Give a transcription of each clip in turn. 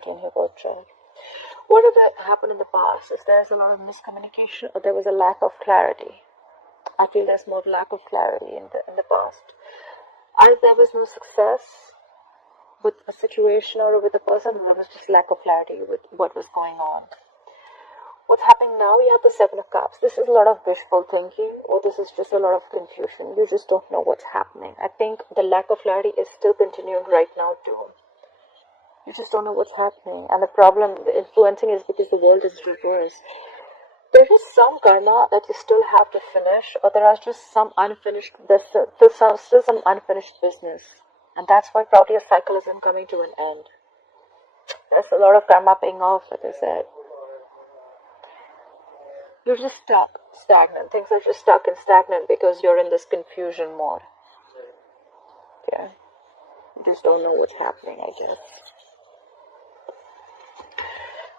14 here for triad. What have happened in the past is there's a lot of miscommunication, or there was a lack of clarity. I feel there's more lack of clarity in the past. Either there was no success with a situation or with a person, there was just lack of clarity with what was going on. What's happening now, we have the Seven of Cups. This is a lot of wishful thinking, or this is just a lot of confusion. You just don't know what's happening. I think the lack of clarity is still continuing right now too. You just don't know what's happening. And the problem, the influencing, is because the world is reversed. There is some karma that you still have to finish, or there are just some unfinished, there's still some unfinished business. And that's why probably a cycle isn't coming to an end. There's a lot of karma paying off, like I said. You're just stuck, stagnant. Things are just stuck and stagnant because you're in this confusion mode. Yeah. You just don't know what's happening, I guess.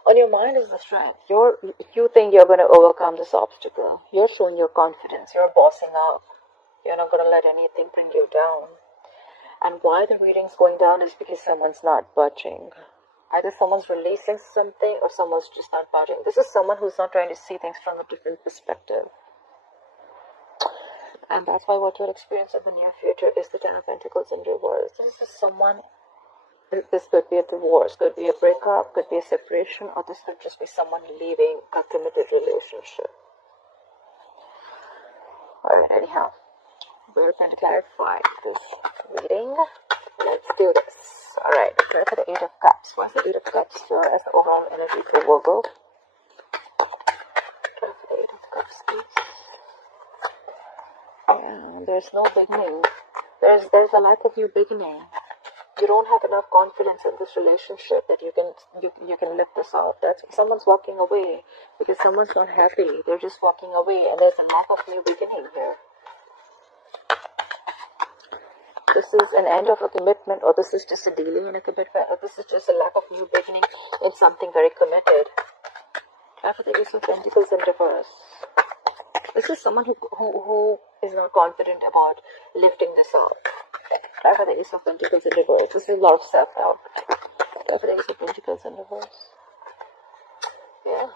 On your mind is the strength. You think you're going to overcome this obstacle. You're showing your confidence. You're bossing up. You're not going to let anything bring you down. And why the reading's going down is because someone's not budging. Either someone's releasing something or someone's just not budging. This is someone who's not trying to see things from a different perspective. And that's why what you'll experience in the near future is the Ten of Pentacles in reverse. This is someone, this could be a divorce, could be a breakup, could be a separation, or this could just be someone leaving a committed relationship. Alright, anyhow, we're going to clarify this reading. Let's do this. Alright, try for the Eight of Cups. What's the Eight of Cups for as the overall energy for Virgo? Try for the Eight of Cups, please. Yeah, there's no beginning. There's a lack of new beginning. You don't have enough confidence in this relationship that you can lift this off. That's someone's walking away because someone's not happy. They're just walking away, and there's a lack of new beginning here. This is an end of a commitment, or this is just a delay in a commitment, or this is just a lack of new beginning in something very committed. Try for the Ace of Pentacles in reverse. This is someone who is not confident about lifting this up. Try for the Ace of Pentacles in reverse. This is a lot of self-doubt. Try for the Ace of Pentacles in reverse. Yeah,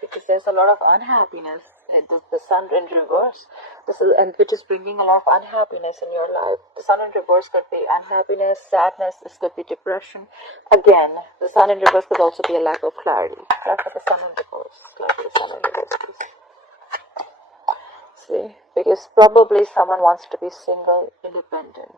because there's a lot of unhappiness. The Sun in reverse. This is, and which is bringing a lot of unhappiness in your life. The Sun in reverse could be unhappiness, sadness. This could be depression. Again, the Sun in reverse could also be a lack of clarity. Try for the Sun in reverse. Try for the Sun in reverse, please. See, because probably someone wants to be single, independent.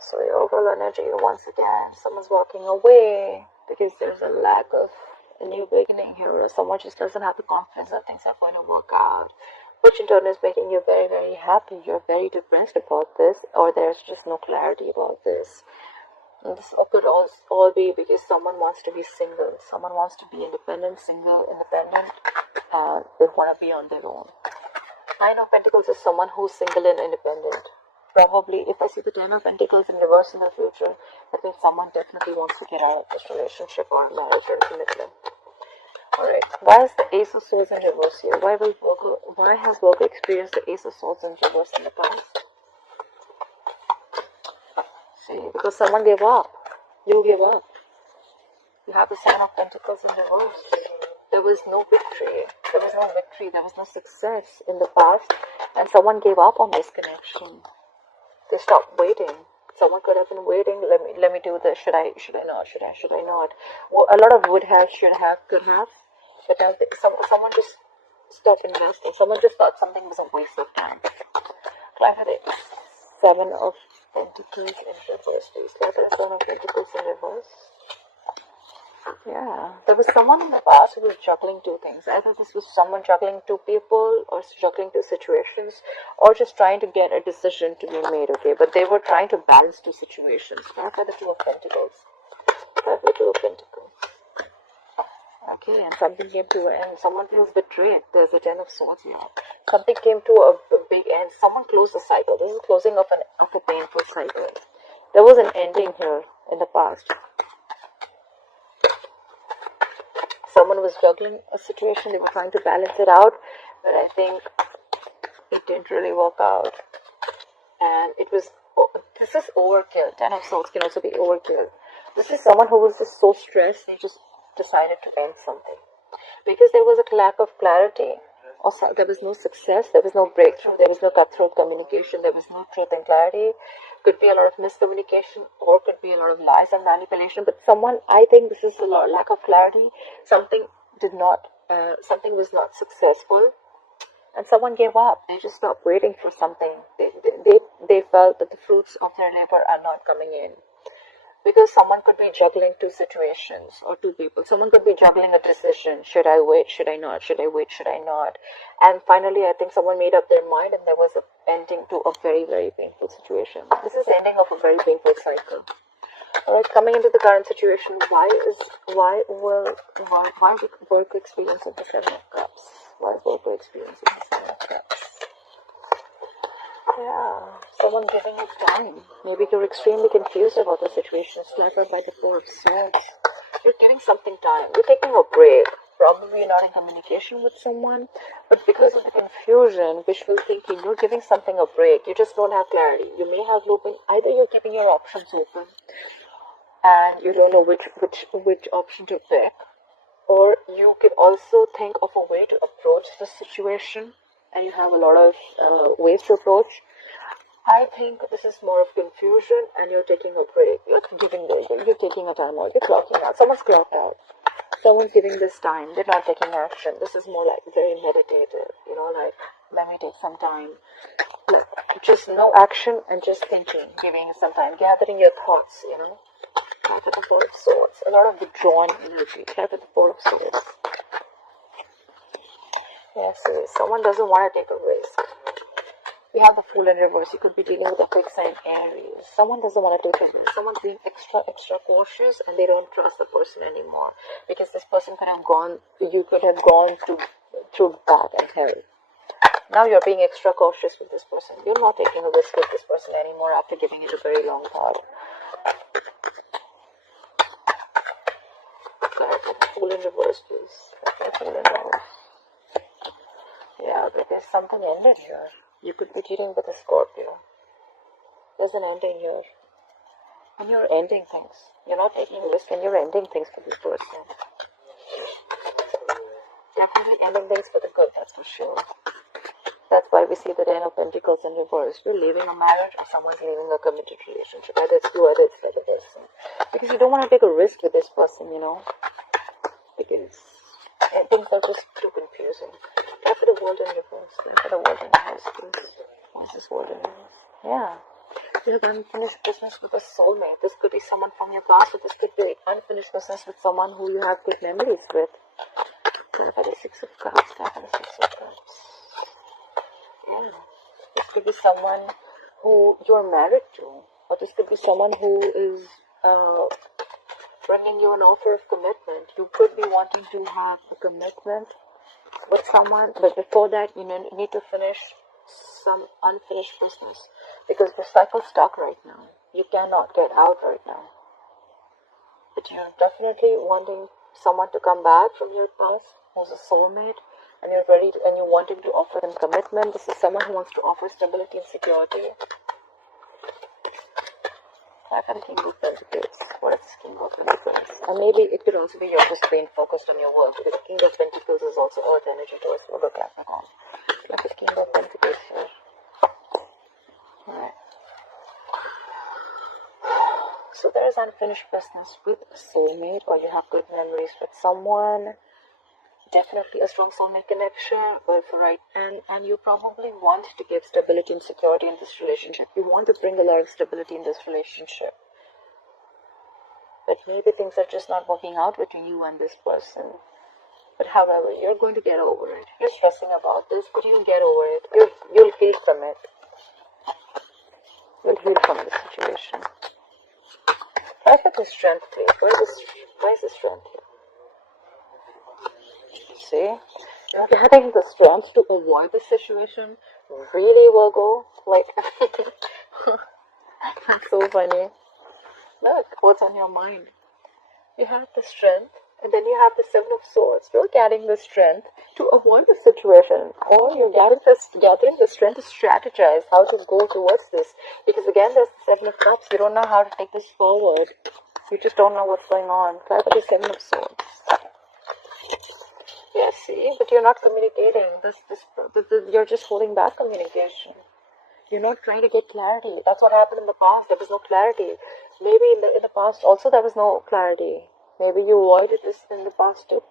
So your overall energy, once again, someone's walking away because there's a lack of a new beginning here, or someone just doesn't have the confidence that things are going to work out, which in turn is making you very, very happy. You're very depressed about this, or there's just no clarity about this. And this could all be because someone wants to be single. Someone wants to be independent, single, independent, and they want to be on their own. Nine of Pentacles is someone who's single and independent. Probably, if I see the Ten of Pentacles in reverse in the future, that means someone definitely wants to get out of this relationship or marriage or commitment. Alright, why is the Ace of Swords in reverse here? Why has Virgo experienced the Ace of Swords in reverse in the past? See, because someone gave up. You gave up. You have the Seven of Pentacles in reverse. There was no victory. There was no victory. There was no success in the past. And someone gave up on this connection. They stopped waiting. Someone could have been waiting. Let me do this. Should I not? Should I not? Well, a lot of would have, should have, could have. But now someone just stopped investing. Someone just thought something was a waste of time. Try for the Seven of Pentacles in reverse, please. Try for the Seven of Pentacles in reverse. Yeah, there was someone in the past who was juggling two things. Either this was someone juggling two people, or juggling two situations, or just trying to get a decision to be made, okay? But they were trying to balance two situations. Try for the Two of Pentacles. Try for the Two of Pentacles. Okay, and something came to an end. Someone feels betrayed. There's a Ten of Swords here. Something came to a big end. Someone closed a cycle. This is closing of a painful cycle. There was an ending here in the past. Someone was juggling a situation. They were trying to balance it out. But I think it didn't really work out. And it was, this is overkill. 10 of Swords can also be overkill. This is someone who was just so stressed, they just decided to end something. Because there was a lack of clarity. Also, there was no success, there was no breakthrough, there was no cutthroat communication, there was no truth and clarity. Could be a lot of miscommunication, or could be a lot of lies and manipulation. But someone, I think this is a lack of clarity. Something was not successful, and someone gave up. They just stopped waiting for something. They felt that the fruits of their labor are not coming in. Because someone could be juggling two situations or two people. Someone could be juggling a decision. Should I wait? Should I not? Should I wait? Should I not? And finally, I think someone made up their mind, and there was an ending to a very, very painful situation. This is the ending of a very painful cycle. Alright, coming into the current situation, why will Virgo experiencing the Seven of Cups? Why is Virgo experiencing the Seven of Cups? Yeah, someone giving it time. Maybe you're extremely confused about the situation. Slapped by the Four of Swords. You're giving something time. You're taking a break. Probably you're not in communication with someone, but because of the confusion, wishful thinking, you're giving something a break. You just don't have clarity. You may have looping. Either you're keeping your options open, and you don't know which option to pick, or you could also think of a way to approach the situation. And you have a lot of ways to approach. I think this is more of confusion, and you're taking a break. You're taking a time out. You're clocking out. Someone's clocked out. Someone's giving this time. They're not taking action. This is more like very meditative. Like, let me take some time. Like, just no action and just thinking. Giving some time. Gathering your thoughts, Clap at the Four of Swords. A lot of withdrawn energy. Clap at the Four of Swords. Yes, someone doesn't want to take a risk. You have the Fool in reverse. You could be dealing with a quicksand Aries. Someone doesn't want to take a risk. Someone's being extra cautious, and they don't trust the person anymore. Because this person you could have gone through back and hell. Now you're being extra cautious with this person. You're not taking a risk with this person anymore after giving it a very long thought. Fool in reverse, please. Fool in reverse. Yeah, because something ended here. You could be cheating with a Scorpio. There's an ending here. And you're ending things. You're not taking a risk, and you're ending things for this person. Definitely ending things for the good, that's for sure. That's why we see the Ten of Pentacles in reverse. You're leaving a marriage, or someone's leaving a committed relationship. Either it's you, either it's the other person. Because you don't want to take a risk with this person, Because things are just too confusing. Try for the World in reverse. Try for the World in reverse, please. Why is this World in reverse? Yeah. You have unfinished business with a soulmate. This could be someone from your past, but this could be unfinished business with someone who you have good memories with. Try for the Six of Cups. Try for the Six of Cups. Yeah. This could be someone who you're married to. Or this could be someone who is bringing you an offer of commitment. You could be wanting to have a commitment with someone, but before that, you need to finish some unfinished business, because the cycle's stuck right now. You cannot get out right now. But you're definitely wanting someone to come back from your past who's a soulmate, and you're ready to, and you're wanting to offer them commitment. This is someone who wants to offer stability and security. I can King of Pentacles. What is this King of Pentacles? And maybe it could also be you're just being focused on your work, because King of Pentacles is also earth energy towards Virgo Capricorn. Look at King of Pentacles here. Alright. So there is unfinished business with a soulmate, or you have good memories with someone. Definitely a strong soulmate connection, but and you probably want to give stability and security in this relationship. You want to bring a lot of stability in this relationship. But maybe things are just not working out between you and this person. But however, you're going to get over it. You're stressing about this, but you'll get over it. You'll heal from it. You'll heal from this situation. Try for the strength, please. Where's the strength here? See? You're getting the strength to avoid the situation. Really, Virgo? Like, that's so funny. Look, what's on your mind? You have the strength And then you have the Seven of Swords. You're gathering the strength to avoid the situation, or you're gathering the strength to strategize how to go towards this. Because again, there's the Seven of Cups. You don't know how to take this forward. You just don't know what's going on. Try for the Seven of Swords. Yeah, see, but you're not communicating. You're just holding back communication. You're not trying to get clarity. That's what happened in the past. There was no clarity. Maybe in the past also there was no clarity. Maybe you avoided this in the past too.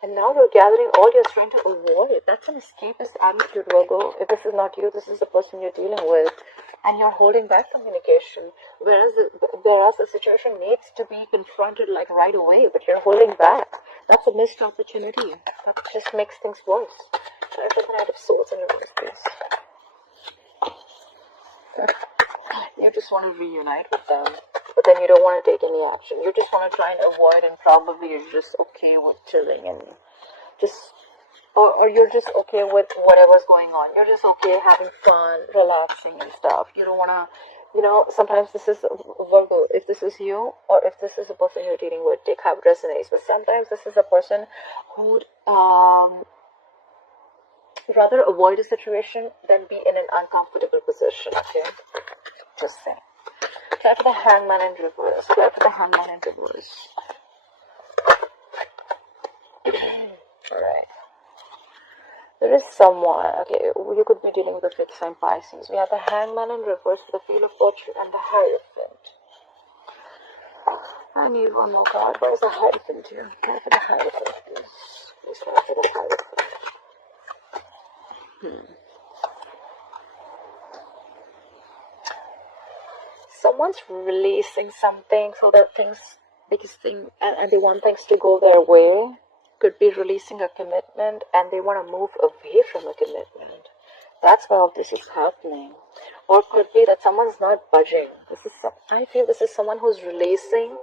And now you're gathering all your strength to avoid. That's an escapist attitude, Virgo. If this is not you, this is the person you're dealing with. And you're holding back communication. Whereas the situation needs to be confronted like right away, but you're holding back. That's a missed opportunity. That just makes things worse. Try for the Knight of Swords in reverse, please. You just want to reunite with them, but then you don't want to take any action. You just want to try and avoid, and probably you're just okay with chilling and just, or you're just okay with whatever's going on. You're just okay having fun, relaxing and stuff. You don't want to, sometimes this is Virgo. If this is you, or if this is the person you're dealing with, take how it resonates. But sometimes this is a person who would rather avoid a situation than be in an uncomfortable position. Okay. Just saying. Try for the Hangman in reverse. Try for the Hangman in reverse. Alright. There is someone, okay, you could be dealing with a fixed sign Pisces. We have the Hangman in reverse, the Wheel of Fortune, and the Hierophant. I need one more card. Where's the Hierophant here? Try for the Hierophant, please. Please try for the Hierophant. Someone's releasing something so that and they want things to go their way. Could be releasing a commitment and they want to move away from a commitment. That's why all this is happening. Or could be that someone's not budging. I feel this is someone who's releasing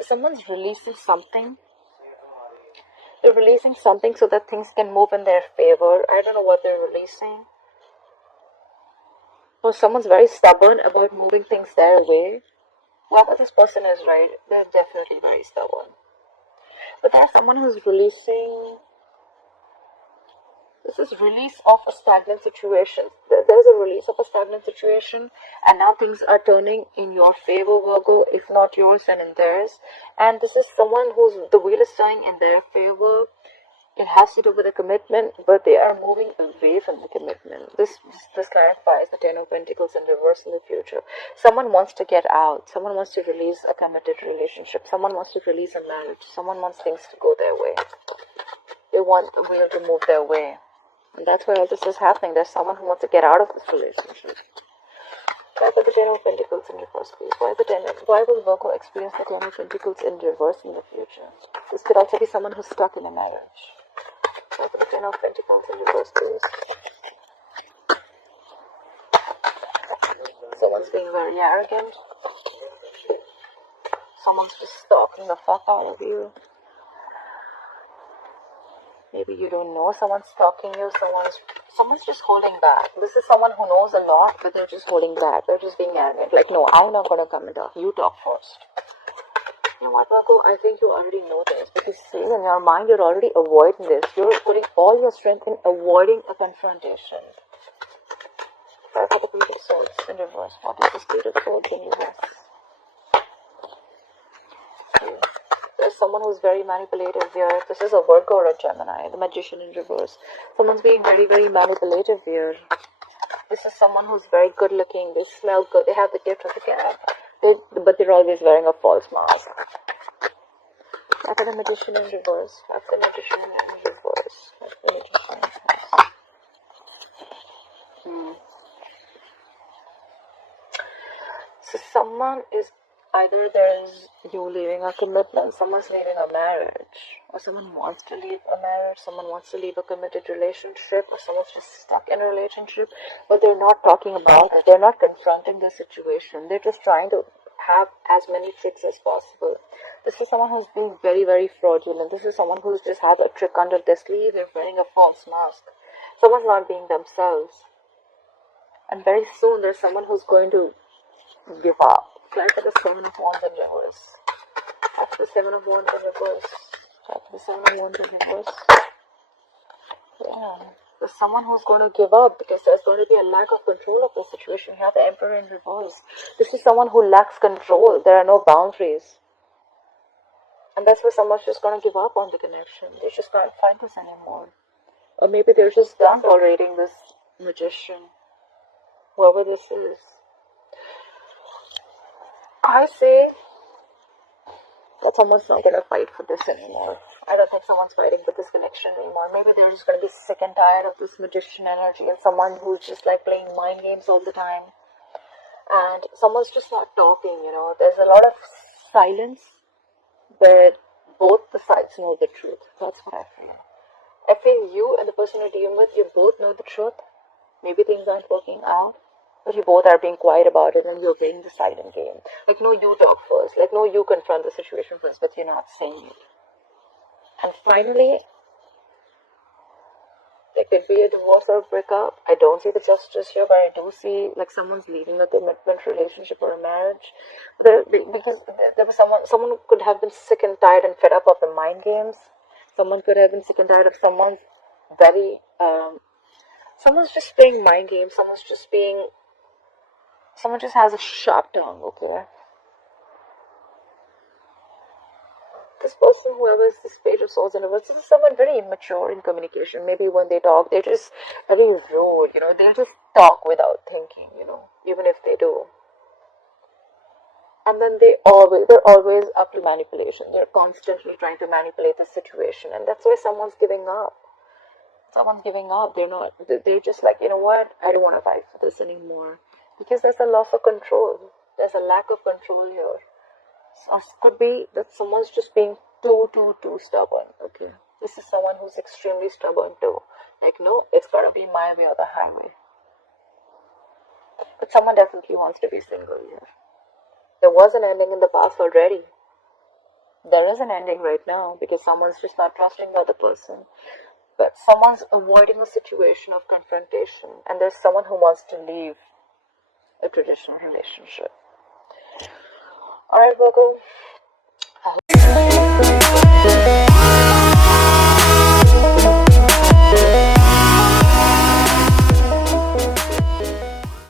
someone's releasing something. They're releasing something so that things can move in their favor. I don't know what they're releasing. Or someone's very stubborn about moving things their way. Whoever this person is, right, they're definitely very stubborn. But there's someone who's releasing. This is release of a stagnant situation. There's a release of a stagnant situation, and now things are turning in your favor, Virgo. If not yours, then in theirs. And this is someone the wheel is turning in their favor. It has to do with a commitment, but they are moving away from the commitment. This clarifies the Ten of Pentacles in reverse in the future. Someone wants to get out. Someone wants to release a committed relationship. Someone wants to release a marriage. Someone wants things to go their way. They want the wheel to move their way. And that's why all this is happening. There's someone who wants to get out of this relationship. Why the Ten of Pentacles in reverse, please? Why will Virgo experience the Ten of Pentacles in reverse in the future? This could also be someone who's stuck in a marriage. Why the Ten of Pentacles in reverse, please? Someone's being very arrogant. Someone's just stalking the fuck out of you. Maybe you don't know someone's stalking you. Someone's just holding back. This is someone who knows a lot, but they're just holding back. They're just being arrogant. Like, no, I'm not going to come and talk. You talk first. You know what, Virgo? I think you already know this. Because see, in your mind, you're already avoiding this. You're putting all your strength in avoiding a confrontation. Try for the Page of Swords in reverse. What is the Page of Swords in reverse? There's someone who's very manipulative here. This is a Virgo or a Gemini. The Magician in reverse. Someone's being very, very manipulative here. This is someone who's very good looking. They smell good. They have the gift of the gab. But they're always wearing a false mask. After the Magician in reverse. After the Magician in reverse. After the Magician in reverse. So someone is, either there's you leaving a commitment, someone's leaving a marriage, or someone wants to leave a marriage, someone wants to leave a committed relationship, or someone's just stuck in a relationship, but they're not talking about it. They're not confronting the situation. They're just trying to have as many tricks as possible. This is someone who's being very, very fraudulent. This is someone who just has a trick under their sleeve. They're wearing a false mask. Someone's not being themselves. And very soon there's someone who's going to give up. Try for the Seven of Wands in reverse. the 7 of Wands in reverse. The 7 of Wands in reverse. Yeah. There's someone who's going to give up because there's going to be a lack of control of the situation. You have the Emperor in reverse. This is someone who lacks control. There are no boundaries. And that's why someone's just going to give up on the connection. They just can't fight this anymore. Or maybe they're just done tolerating this magician. Whoever this is. I say that someone's not going to fight for this anymore. I don't think someone's fighting for this connection anymore. Maybe they're just going to be sick and tired of this magician energy and someone who's just like playing mind games all the time. And someone's just not talking, you know. There's a lot of silence, but both the sides know the truth. That's what I feel. I feel you and the person you're dealing with, you both know the truth. Maybe things aren't working out, but you both are being quiet about it and you're playing the silent game. Like, no, you talk first. Like, no, you confront the situation first, but you're not saying it. And finally, there could be a divorce or a breakup. I don't see the justice here, but I do see like someone's leaving a commitment, relationship, or a marriage. Because there was someone could have been sick and tired and fed up of the mind games. Someone could have been sick and tired of someone's someone's just playing mind games. Someone just has a sharp tongue, okay? This person, whoever is this Page of Swords in reverse, this is someone very immature in communication. Maybe when they talk, they're just very rude, you know. They'll just talk without thinking, you know, even if they do. And then they're always up to manipulation. They're constantly trying to manipulate the situation, and that's why someone's giving up. They're just like, you know what, I don't want to fight for this anymore. Because there's a loss of control. There's a lack of control here. Or it could be that someone's just being too stubborn, okay? This is someone who's extremely stubborn too. Like, no, it's gotta be my way or the highway. But someone definitely wants to be single here. There was an ending in the past already. There is an ending right now because someone's just not trusting the other person. But someone's avoiding a situation of confrontation, and there's someone who wants to leave a traditional relationship. Alright, Virgo. I hope